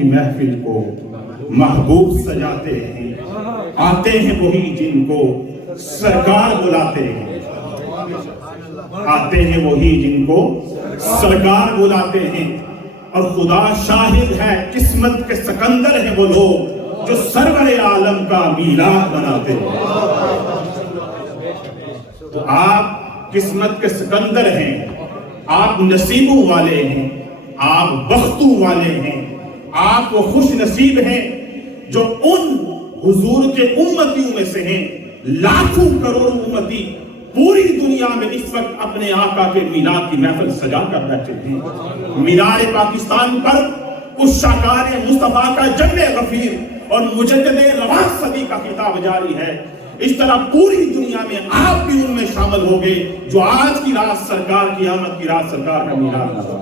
کی محفل کو محبوب سجاتے ہیں، آتے ہیں وہی جن کو سرکار بلاتے ہیں، آتے ہیں وہی جن کو سرکار بلاتے ہیں۔ اور خدا شاہد ہے، قسمت کے سکندر ہیں وہ لوگ جو سرور عالم کا میلاد مناتے ہیں۔ تو آپ قسمت کے سکندر ہیں، آپ نصیبوں والے ہیں، آپ بختوں والے ہیں، آپ وہ خوش نصیب ہیں جو ان حضور کے امتیوں میں سے ہیں۔ لاکھوں کروڑوں امتی پوری دنیا میں اس وقت اپنے آقا کے میلاد کی محفل سجا کر بیٹھے ہیں۔ مینار پاکستان پر اس شاہکار مصطفیٰ کا جنگ غفیر اور مجدد رواں صدی کا خطاب جاری ہے۔ اس طرح پوری دنیا میں آپ بھی ان میں شامل ہو گئے جو آج کی رات سرکار کی آمد کی رات سرکار کا میلاد مناتے ہیں۔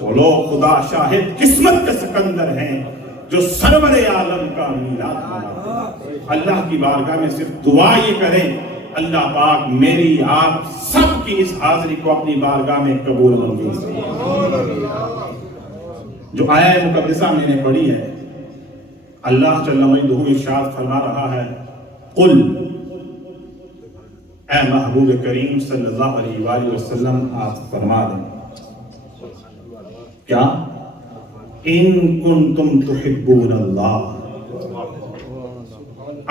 وہ لوگ خدا شاہد قسمت کے سکندر ہیں جو سرور عالم کا میلاد مناتے ہیں۔ اللہ کی بارگاہ میں صرف دعا یہ کریں، اللہ پاک میری آپ سب کی اس حاضری کو اپنی بارگاہ میں قبول منظور فرمائے۔ جو آیہ مقدسہ میں نے پڑھی ہے، اللہ جل مجدہ ارشاد فرما رہا ہے، قل، اے محبوب کریم صلی اللہ علیہ وآلہ وسلم آپ فرما دیں، کیا ان کنتم تحبون اللہ،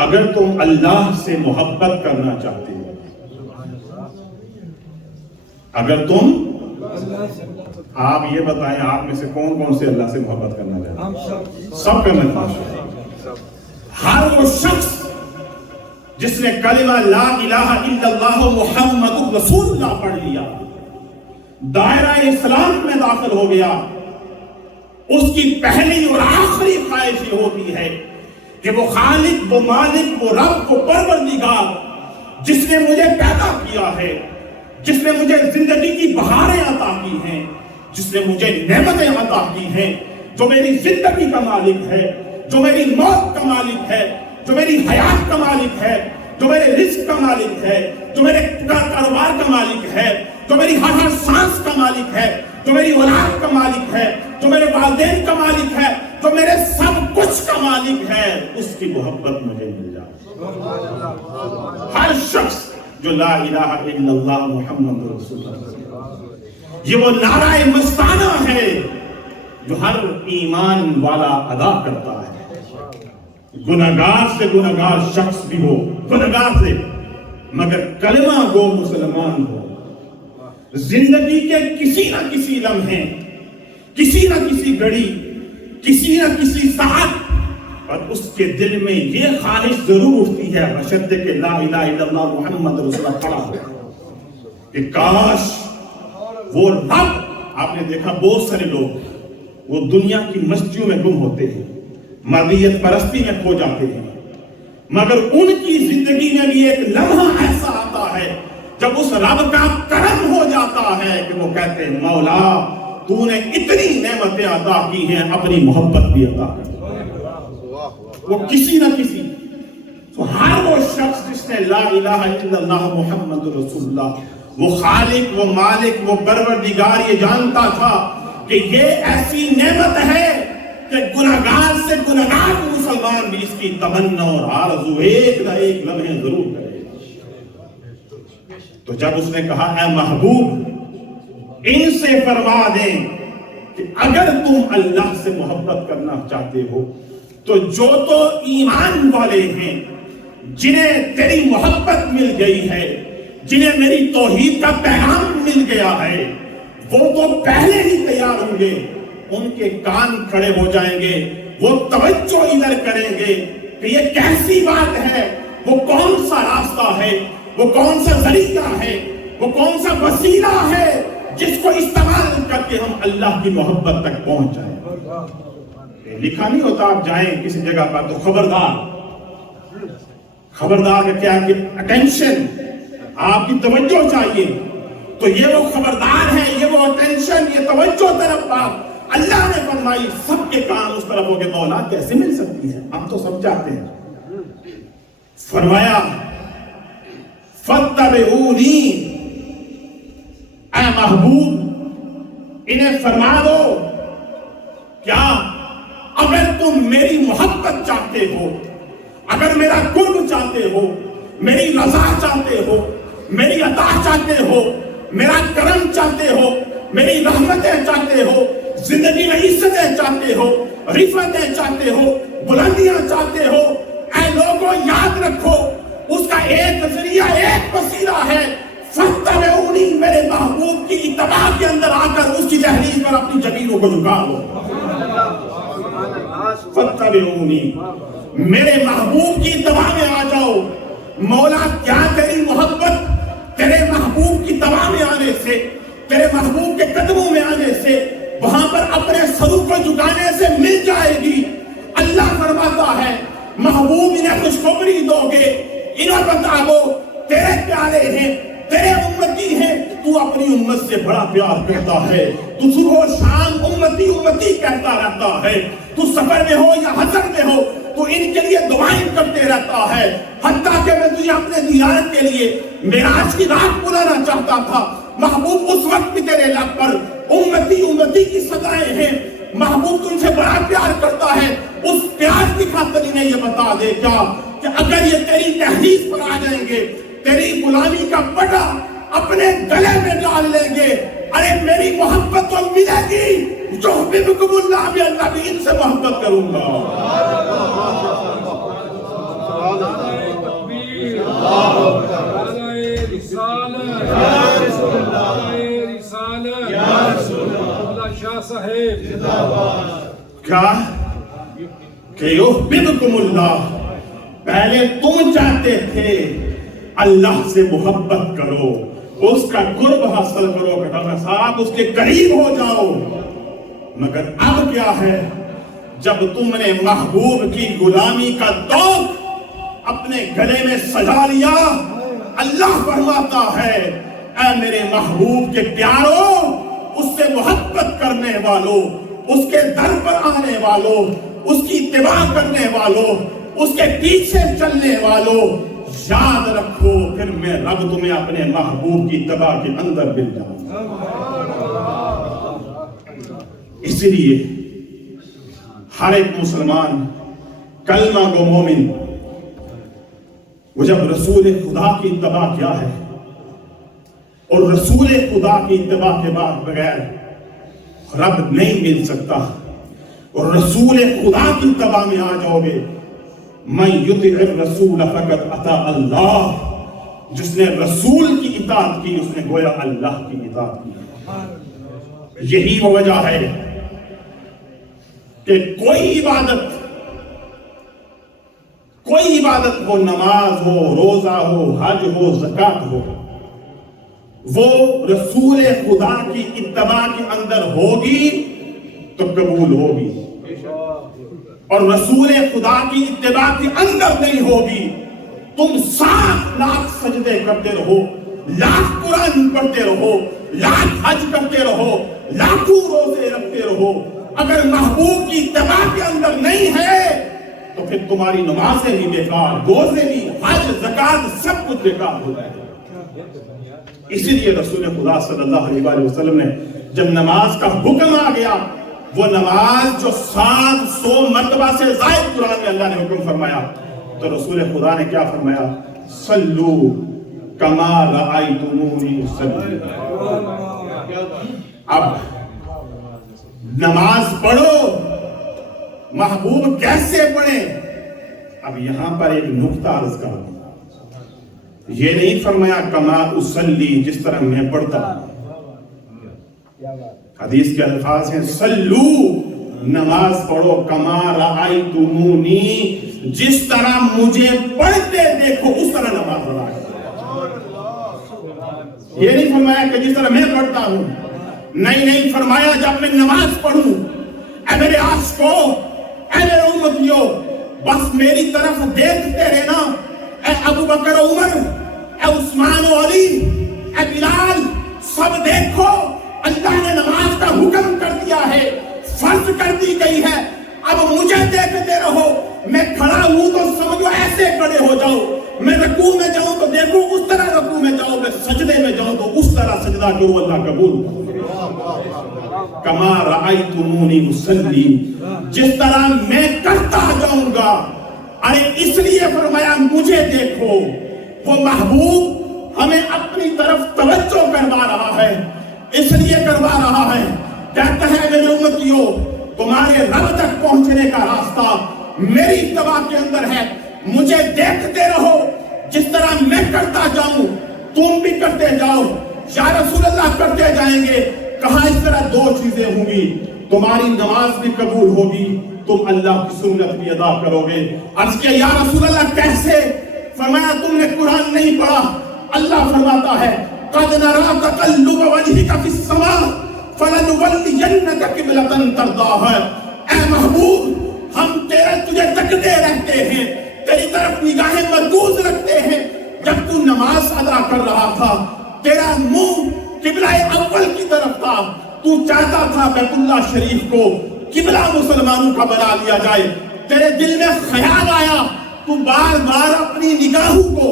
اگر تم اللہ سے محبت کرنا چاہتے ہو، اگر تم، آپ یہ بتائیں آپ میں سے کون کون سے اللہ سے محبت کرنا چاہتے ہیں؟ سب کا نفاذ ہے۔ ہر وہ شخص جس نے کلمہ لا الہ الا اللہ محمد رسول اللہ پڑھ لیا، دائرہ اسلام میں داخل ہو گیا، اس کی پہلی اور آخری خواہش یہ ہوتی ہے کہ وہ خالق، وہ مالک، وہ رب، وہ پروردگار جس نے مجھے پیدا کیا ہے، جس نے مجھے زندگی کی بہاریں عطا کی ہیں، جس نے مجھے نعمتیں عطا کی ہیں، جو میری زندگی کا مالک ہے، جو میری موت کا مالک ہے، جو میری حیات کا مالک ہے، جو میرے رزق کا مالک ہے، جو میرے کاروبار کا مالک ہے، جو میری ہر سانس کا مالک ہے، جو میری اولاد کا مالک ہے، جو میرے والدین کا مالک ہے، جو میرے سب کچھ کا مالک ہے، اس کی محبت مجھے مل جائے۔ ہر شخص جو لا الہ الا اللہ محمد رسول اللہ، یہ وہ نعرہ مستانہ ہے جو ہر ایمان والا ادا کرتا ہے، گناہگار سے گناہگار شخص بھی ہو، گناہگار سے مگر کلمہ گو مسلمان ہو، زندگی کے کسی نہ کسی لمحے، کسی نہ کسی گھڑی، کسی نہ کسی ساعت اور اس کے دل میں یہ خواہش ضرور اٹھتی ہے بشرط کہ لا الہ الا اللہ محمد رسول اللہ پڑھا ہو کہ کاش وہ رب، آپ نے دیکھا بہت سارے لوگ وہ دنیا کی مستیوں میں گم ہوتے ہیں، مادیت پرستی میں کھو جاتے ہیں، مگر ان کی زندگی میں بھی ایک لمحہ ایسا آتا ہے جب اس رب کا کرم ہو جاتا ہے کہ وہ کہتے ہیں مولا تو نے اتنی نعمتیں عطا کی ہیں، اپنی محبت بھی عطا کر، وہ کسی نہ کسی، تو ہر وہ شخص جس نے لا الہ الا اللہ محمد رسول اللہ، وہ خالق، وہ مالک، وہ پروردگار یہ جانتا تھا کہ یہ ایسی نعمت ہے کہ گناہگار سے گناہگار مسلمان بھی اس کی تمنا اور آرزو ایک نہ ایک لمحے ضرور کرے۔ تو جب اس نے کہا اے محبوب ان سے فرما دیں کہ اگر تم اللہ سے محبت کرنا چاہتے ہو تو جو تو ایمان والے ہیں، جنہیں تیری محبت مل گئی ہے، جنہیں میری توحید کا پیغام مل گیا ہے، وہ تو پہلے ہی تیار ہوں گے، ان کے کان کھڑے ہو جائیں گے، وہ توجہ ادھر کریں گے کہ یہ کیسی بات ہے، وہ کون سا راستہ ہے، وہ کون سا ذریعہ ہے، وہ کون سا وسیلہ ہے جس کو استعمال کر کے ہم اللہ کی محبت تک پہنچ جائیں۔ لکھا نہیں ہوتا آپ جائیں کسی جگہ پر تو خبردار کا کیا کہ اٹینشن، آپ کی توجہ چاہیے، تو یہ وہ خبردار ہے، یہ وہ اٹینشن، یہ توجہ طرف بات اللہ نے فرمائی، سب کے کام اس طرف ہو کے مولا کیسے مل سکتی ہے، ہم تو سب چاہتے ہیں۔ فرمایا فَاتَّبِعُونِي، اے محبوب انہیں فرما دو کیا اگر تم میری محبت چاہتے ہو، اگر میرا قرب چاہتے ہو، میری رضا چاہتے ہو، میری عطا چاہتے ہو، میرا کرم چاہتے ہو، میری رحمتیں چاہتے ہو، زندگی میں عزتیں چاہتے ہو، رفعتیں چاہتے ہو، بلندیاں چاہتے ہو، اے لوگوں یاد رکھو اس کا ایک ذریعہ، ایک وسیلہ ہے، فاتبعونی، میرے محبوب کی اتباع کے اندر آ کر اس کی دہلیز پر اپنی جبینوں کو جھکا دو۔ فاتبعونی، میرے محبوب کی اتباع میں آ جاؤ۔ مولا کیا تیری محبت تیرے محبوب کی اتباع میں آنے سے، تیرے محبوب کے قدموں میں آنے سے، وہاں پر اپنے سروں کو جھکانے سے مل جائے گی۔ اللہ فرماتا ہے محبوب انہیں خوشخبری دو گے، انہیں بتاؤ تیرے پیارے ہیں، تیرے امتی ہیں، تو اپنی امت سے بڑا پیار کرتا ہے، تو صبح و شام امتی امتی کہتا رہتا ہے، تو سفر میں ہو یا حضر میں ہو تو ان کے لیے دعائیں کرتے رہتا ہے۔ حتیٰ کہ میں تجھے اپنے زیارت کے لیے معراج کی رات بلانا چاہتا تھا، محبوب اس وقت بھی تیرے لب پر امتی امتی کی صدائیں ہیں، محبوب تم سے بڑا پیار کرتا ہے۔ اس پیار کی خاطر انہیں یہ بتا دے کیا کہ اگر یہ تیری تحریف پر آ جائیں گے، تیری غلامی کا پٹا اپنے گلے میں ڈال لیں گے، ارے میری محبت تو ملے گی، جو بکم اللہ بھی اللہ بھی ان سے محبت کروں گا۔ کیا کہ یحببکم اللہ، پہلے تم چاہتے تھے اللہ سے محبت کرو، اس کا قرب حاصل کرو، کہ صاحب اس کے قریب ہو جاؤ، مگر اب کیا ہے، جب تم نے محبوب کی غلامی کا توق اپنے گلے میں سجا لیا، اللہ فرماتا ہے اے میرے محبوب کے پیاروں، اس سے محبت کرنے والوں، اس کے در پر آنے والوں، اس کی اتباع کرنے والوں، اس کے پیچھے چلنے والوں، یاد رکھو پھر میں رب تمہیں اپنے محبوب کی اتباع کے اندر مل جاؤں۔ اس لیے ہر ایک مسلمان کلمہ گو مومن وہ جب رسول خدا کی اتباع کیا ہے، اور رسول خدا کی اتباع کے بعد بغیر رب نہیں مل سکتا، اور رسول خدا کی اتباع میں آ جاؤ گے، من یطع الرسول فقد اطاع اللہ، جس نے رسول کی اطاعت کی اس نے گویا اللہ کی اطاعت کی۔ یہی وہ وجہ ہے کہ کوئی عبادت ہو، نماز ہو، روزہ ہو، حج ہو، زکوٰۃ ہو، وہ رسول خدا کی اتباع کے اندر ہوگی تو قبول ہوگی، اور رسول خدا کی اتباع کے اندر نہیں ہوگی، تم 7 لاکھ سجدے کرتے رہو، لاکھ قرآن پڑھتے رہو، لاکھ حج کرتے رہو، لاکھوں روزے رکھتے رہو، اگر محبوب کی اتباع کے اندر نہیں ہے تو پھر تمہاری نمازیں بھی بیکار، روزے بھی، حج، زکوٰۃ سب کچھ بیکار ہو جائے گا۔ اسی لیے رسول خدا صلی اللہ علیہ وآلہ وسلم نے جب نماز کا حکم آ گیا، وہ نماز جو 700 مرتبہ سے زائد قرآن میں اللہ نے حکم فرمایا، تو رسول خدا نے کیا فرمایا؟ صلو کما رأیتمونی اصلی۔ اب نماز پڑھو، محبوب کیسے پڑھیں؟ اب یہاں پر ایک نقطہ عرض کر دوں، یہ نہیں فرمایا کما اصلی، جس طرح میں پڑھتا ہوں۔ حدیث کے الفاظ ہیں صلو، نماز پڑھو، کما رأیتمونی، جس طرح مجھے پڑھتے دیکھو اس طرح نماز پڑھا۔ یہ نہیں فرمایا کہ جس طرح میں پڑھتا ہوں، نہیں فرمایا جب میں نماز پڑھوں اے میرے عاشقو، اے میرے امتیو، بس میری طرف دیکھتے رہنا، اے ابو بکر و عمر، اے عثمان و علی، اے بلال، سب دیکھو، اللہ نے نماز کا حکم کر دیا ہے، فرض کر دی گئی ہے، اب مجھے دیکھتے رہو، میں کھڑا ہوں تو سمجھو ایسے کھڑے ہو جاؤ، میں رکوع میں جاؤں تو دیکھو اس طرح رکوع میں جاؤ، میں سجدے میں جاؤں تو اس طرح سجدہ کرو، اللہ قبول۔ کما رأیتمونی اصلی، جس طرح میں کرتا جاؤں گا. ارے اس لیے فرمایا مجھے دیکھو. وہ محبوب ہمیں اپنی طرف توجہ کروا رہا ہے، اس لیے کروا رہا ہے. کہتا ہے میرے امتیوں، تمہارے رب تک پہنچنے کا راستہ میری اتباع کے اندر ہے. مجھے دیکھتے رہو، جس طرح میں کرتا جاؤں تم بھی کرتے جاؤ. یا رسول اللہ کرتے جائیں گے. کہا اس طرح دو چیزیں ہوں گی، تمہاری نماز بھی قبول ہوگی، تم اللہ کی سنت بھی ادا کرو گے. عرض کیا یا رسول اللہ کیسے؟ فرمایا تم نے قرآن نہیں پڑھا؟ اللہ فرماتا ہے قَدْ نَرَا تَقَلُّبَ وَجْهِكَ فِي السَّمَاءِ فَلَنُوَلِّيَنَّكَ قِبْلَةً تَرْضَاهَا. اے محبوب ہم تجھے تکتے رہتے ہیں، تیری طرف نگاہیں مرکوز رکھتے ہیں. جب تو نماز ادا کر رہا تھا تیرا منہ قبلہ اول کی طرف تھا، تو چاہتا تھا بیت اللہ شریف کو قبلہ مسلمانوں کا بنا لیا جائے. تیرے دل میں خیال آیا، تو بار بار اپنی نگاہوں کو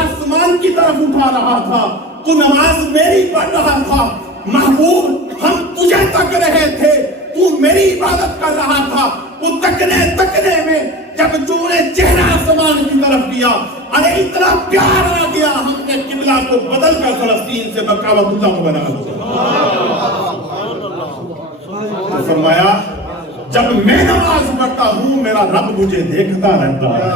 آسمان کی طرف اٹھا رہا تھا، تو نماز میری پڑھ رہا تھا. محبوب ہم تجھے تک رہے تھے، تو میری عبادت کر رہا تھا. وہ تکنے میں جب تو نے چہرہ آسمان کی طرف کیا، ارے اتنا پیار آ گیا ہم نے قبلہ کو بدل کر فلسطین سے مکہ بیت اللہ کو بنا دیا. تو فرمایا جب میں نماز پڑھتا ہوں میرا رب مجھے دیکھتا رہتا ہے.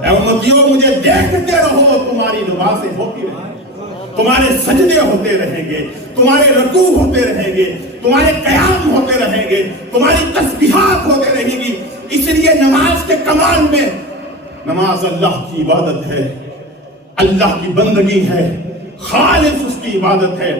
اے امتیوں مجھے دیکھتے رہو، تمہاری نمازیں ہوتی رہیں گے، تمہارے سجدے ہوتے رہیں گے، تمہارے رکوع ہوتے رہیں گے، تمہارے قیام ہوتے رہیں گے، تمہاری تسبیحات ہوتے رہیں گی. اس لیے نماز کے کمال میں نماز اللہ کی عبادت ہے، اللہ کی بندگی ہے، خالص اس کی عبادت ہے.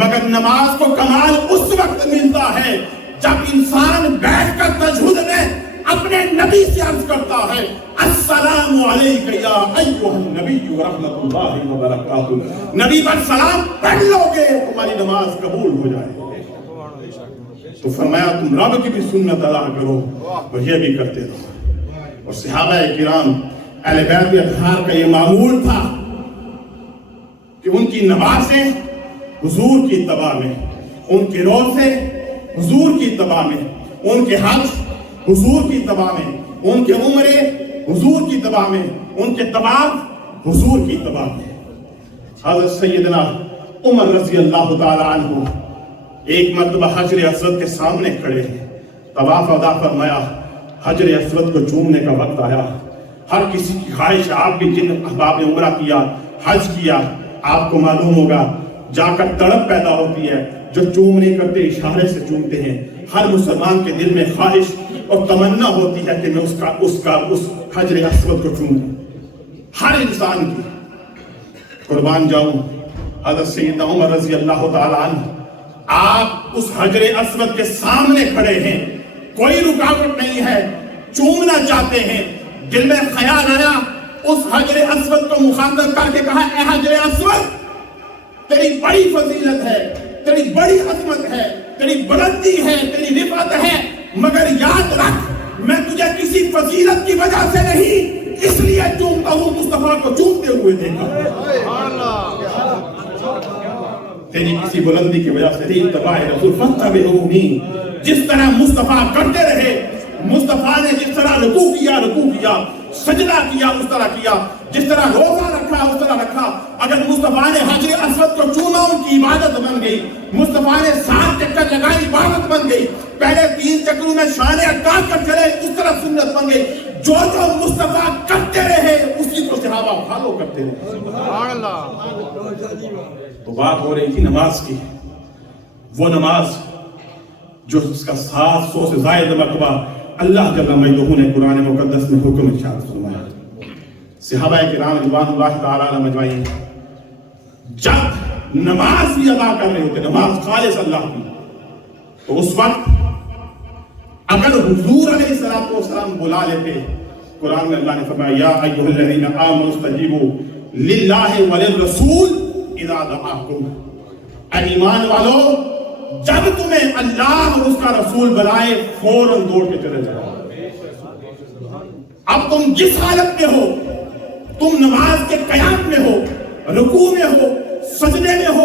مگر نماز کو کمال اس وقت ملتا ہے جب انسان بیٹھ کر تشہد میں اپنے نبی سے عرض کرتا ہے السلام علیکہ یا ایھا النبی ورحمۃ اللہ وبرکاتہ. نبی پر سلام پڑھ لو گے تمہاری نماز قبول ہو جائے گی. تو فرمایا تم رب کی بھی سنت ادا کرو اور یہ بھی کرتے رہو. اور صحابہ کرام اہل بیت اطہار کا یہ معمول تھا کہ ان کی نمازیں حضور کی اتباع میں، ان کے روزے حضور کی اتباع میں، ان کے حج حضور کی اتباع میں، ان کے عمرے حضور کی اتباع میں، ان کے طواف حضور کی اتباع میں. حضرت سیدنا عمر رضی اللہ تعالی عنہ ایک مرتبہ حجر اسود کے سامنے کھڑے ہیں، طواف ادا فرمایا، حجر اسود کو چومنے کا وقت آیا. ہر کسی کی خواہش، آپ بھی جن احباب نے عمرہ کیا، حج کیا، آپ کو معلوم ہوگا جا کر تڑپ پیدا ہوتی ہے. جو چوم نہیں کرتے اشارے سے چومتے ہیں. ہر مسلمان کے دل میں خواہش اور تمنا ہوتی ہے کہ میں اس حجر اسود کو چوموں. ہر انسان کی قربان جاؤں. حضرت سیدنا عمر رضی اللہ تعالی عنہ آپ اس حجر اسود کے سامنے کھڑے ہیں، کوئی رکاوٹ نہیں ہے، چومنا چاہتے ہیں. دل میں خیال آیا، اس حجر اسود کو مخاطب کر کے کہا اے حجر اسود تیری بڑی فضیلت ہے، تیری بڑی عظمت ہے، تیری بلندی ہے، تیری رفعت ہے، مگر یاد رکھ میں تجھے کسی فضیلت کی وجہ سے نہیں اس لیے چومتا ہوں مصطفیٰ کو چومتے ہوئے دیکھا، تیری کسی بلندی کی وجہ سے نہیں. اتباع رسول فاتبعونی، جس طرح مصطفیٰ کرتے رہے، مصطفیٰ نے جس طرح رکوع کیا، سجدہ کیا اس طرح کیا، جس طرح روزہ رکھا اس طرح رکھا. اگر مصطفیٰ نے حجر اسود کو چوما ان کی عبادت بن گئی. مصطفیٰ نے 7 چکر لگائی عبادت بن گئی. پہلے 3 چکروں میں شانے اٹکا کر چلے اس طرح سنت بن گئی. جو مصطفیٰ کرتے رہے اسی کو صحابہ فالو کرتے رہے. سبحان اللہ. تو بات ہو رہی تھی نماز کی، وہ نماز جو اس کا 700 سے زائد مرتبہ اللہ جل مجدہ نے قرآن مقدس میں حکم ارشاد فرمایا. صحابہ کرام رضوان اللہ تعالی علیہم اجمعین جب نماز بھی ادا کر رہے ہوتے، نماز خالص اللہ کی، تو اس وقت اگر حضور علیہ السلام بلا لیتے، قرآن میں اللہ نے فرمایا یا ایھا الذین آمنوا استجیبوا للہ وللرسول اذا دعاکم. اے ایمان والو جب تمہیں اللہ اور اس کا رسول بلائے فوراً دوڑ کے چلے جاؤ. اب تم جس حالت میں ہو، تم نماز کے قیام میں ہو، رکوع میں ہو، سجدے میں ہو،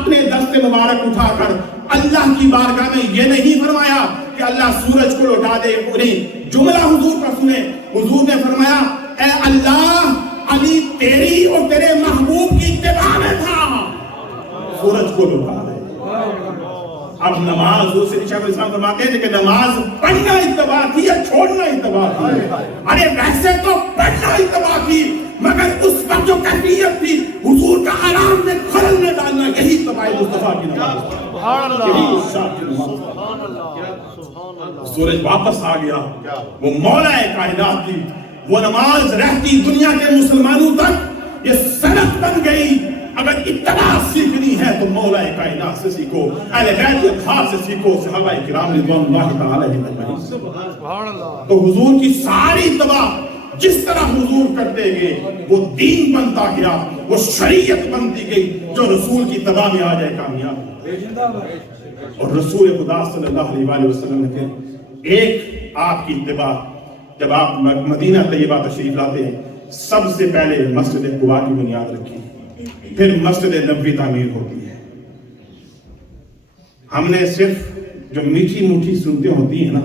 اپنے دست مبارک اٹھا کر اللہ کی بارگاہ میں یہ نہیں فرمایا کہ اللہ سورج کو لوٹا دے. انہیں جملہ حضور کا سنیں. حضور نے فرمایا اے اللہ علی تیری اور تیرے محبوب کی اتباع میں تھا, سورج کو لوٹا دے. اب نماز دوسرے شیخ الاسلام فرماتے ہیں کہ نماز پڑھنا اتباع تھی یا چھوڑنا اتباع تھی؟ ارے ویسے تو پڑھنا اتباع تھی, مگر اس وقت جو کیفیت تھی حضور کا آرام میں خلل نہ ڈالنا, یہی اتباع مصطفیٰ کی نماز. سورج واپس آ گیا, وہ مولا کائنات تھی. وہ نماز رہتی دنیا کے مسلمانوں تک یہ سنت بن گئی. اگر اتباع سیکھنی ہے تو مولا کائنات سے سیکھو, اہل بیت اطہار سے سیکھو, صحابہ کرام رضوان اللہ تعالی اجمعین. تو حضور کی ساری اتباع جس طرح حضور کرتے گئے وہ دین بنتا گیا, وہ شریعت بنتی گئی جو رسول کی اتباع میں آ جائے کامیاب. اور رسول خدا صلی اللہ علیہ وسلم نے کہا ایک آپ کی اتباع, جب آپ مدینہ طیبہ تشریف لاتے ہیں سب سے پہلے مسجد قباء کی بنیاد رکھی, پھر مسجد نبوی تعمیر ہوتی ہے. ہم نے صرف جو میٹھی موٹھی سنتیں ہوتی ہیں نا,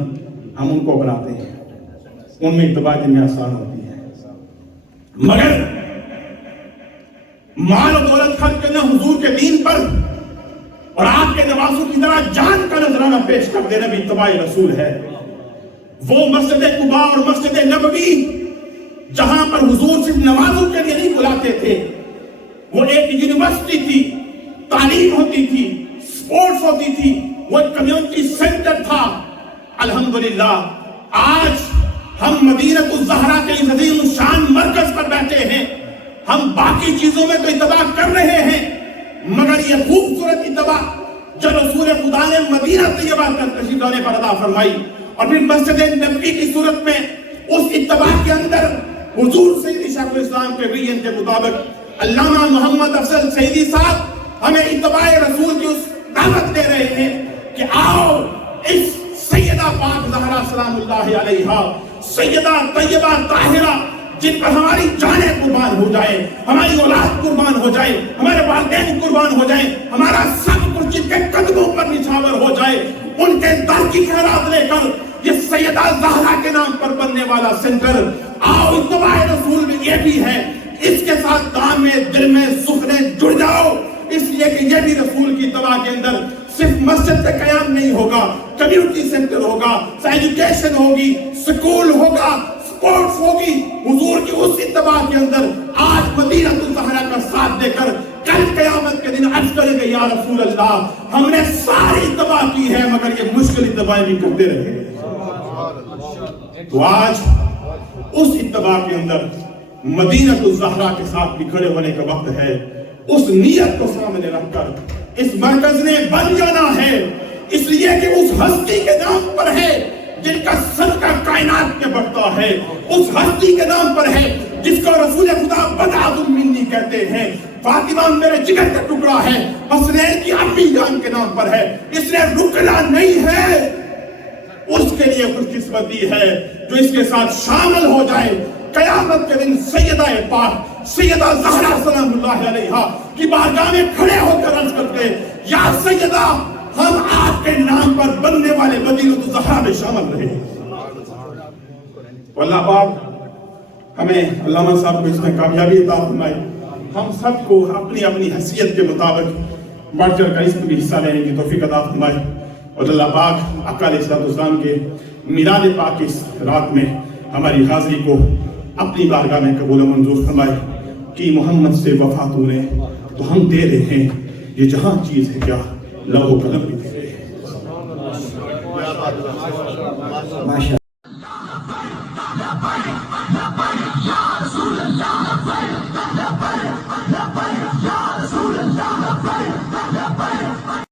ہم ان کو بناتے ہیں, ان میں اتباع جن میں آسان ہوتی ہے. مگر مال و دولت خرچ کرنا حضور کے دین پر اور آپ کے نوازوں کی طرح جان کا نذرانہ پیش کر دینا بھی اتباع رسول ہے. وہ مسجد قباء اور مسجد نبوی جہاں پر حضور صرف نمازوں کے لیے نہیں بلاتے تھے, وہ ایک یونیورسٹی تھی, تعلیم ہوتی تھی, سپورٹس ہوتی تھی, وہ ایک کمیونٹی سینٹر تھا. الحمدللہ آج ہم مدینہ الزہرا کے اس عظیم شان مرکز پر بیٹھے ہیں. ہم باقی چیزوں میں تو اتباع کر رہے ہیں, مگر یہ خوبصورت اتباع جو رسول خدا نے مدینہ طیبہ کا تشریف لانے پر عطا فرمائی اور پھر مسجد نبوی کی صورت میں اس اتباع کے اندر حضور سیدی شیخ الاسلام کے ویژن کے مطابق علامہ محمد افضل سعیدی صاحب ہمیں اتباع رسول کی اس دعوت دے رہے ہیں کہ آؤ اس سیدہ پاک زہرا سلام اللہ علیہا, سیدہ طیبہ طاہرہ جن پر ہماری جانیں قربان ہو جائے, ہماری اولاد قربان ہو جائے, ہمارے والدین قربان ہو جائے, ہمارا سب کچھ جن کے قدموں پر نچھاور ہو جائے, ان کے در کی خیرات لے کر یہ سیدہ زہرا کے نام پر بننے والا سینٹر آؤ اتباع رسول میں یہ بھی ہے. اس کے ساتھ دام میں دل میں سخنے جڑ جاؤ, اس لیے کہ یہ بھی رسول کی اتباع کے اندر صرف مسجد کا قیام نہیں ہوگا, کمیونٹی سینٹر ہوگا, ایجوکیشن ہوگی, سکول ہوگا, سپورٹس ہوگی. حضور کی اس اتباع کے اندر آج مدینہ الزہرا کا ساتھ دے کر کل قیامت کے دن عرض کریں گے یا رسول اللہ ہم نے ساری اتباع کی ہے مگر یہ مشکل اتباع بھی کرتے رہے. تو آج اس اتباع کے اندر مدینہ الزہرا کے ساتھ بھی کھڑے ہونے کا وقت ہے. اس نیت کو سامنے رکھ کر اس مرکز نے بن جانا ہے, اس لیے کہ اس ہستی کے نام پر ہے جن کا صدقہ کائنات میں بڑھتا ہے, اس ہستی کے نام پر ہے جس کو رسول خدا بدعۃ منی کہتے ہیں. فاطمہ میرے جگر کا ٹکڑا ہے, حسنین کی امی جان کے نام پر ہے, اس نے رکنا نہیں ہے. اس کے لیے خوش قسمتی ہے جو اس کے ساتھ شامل ہو جائے. قیامت کے دن سیدہ پاک سیدہ زہرا سلام اللہ علیہا کی بارگاہ میں کھڑے ہو کر عرض کرتے یا سیدہ ہم آپ کے نام پر بننے والے مدینہ الزہرا میں شامل رہے. اللہ پاک ہمیں علامہ صاحب کو اس میں کامیابی عطا فرمائے. ہم سب کو اپنی اپنی حیثیت کے مطابق بڑھ چڑھ کر اس میں بھی حصہ لینے کی توفیق عطا فرمائے. اور اللہ پاک آقا علیہ السلام کے میلاد پاک اس رات میں ہماری حاضری کو اپنی بارگاہ میں قبول و منظور فرمائے. کہ محمد سے وفا تو نے تو ہم دے رہے ہیں, یہ جہاں چیز ہے کیا لوح و قلم بھی دے رہے ہیں.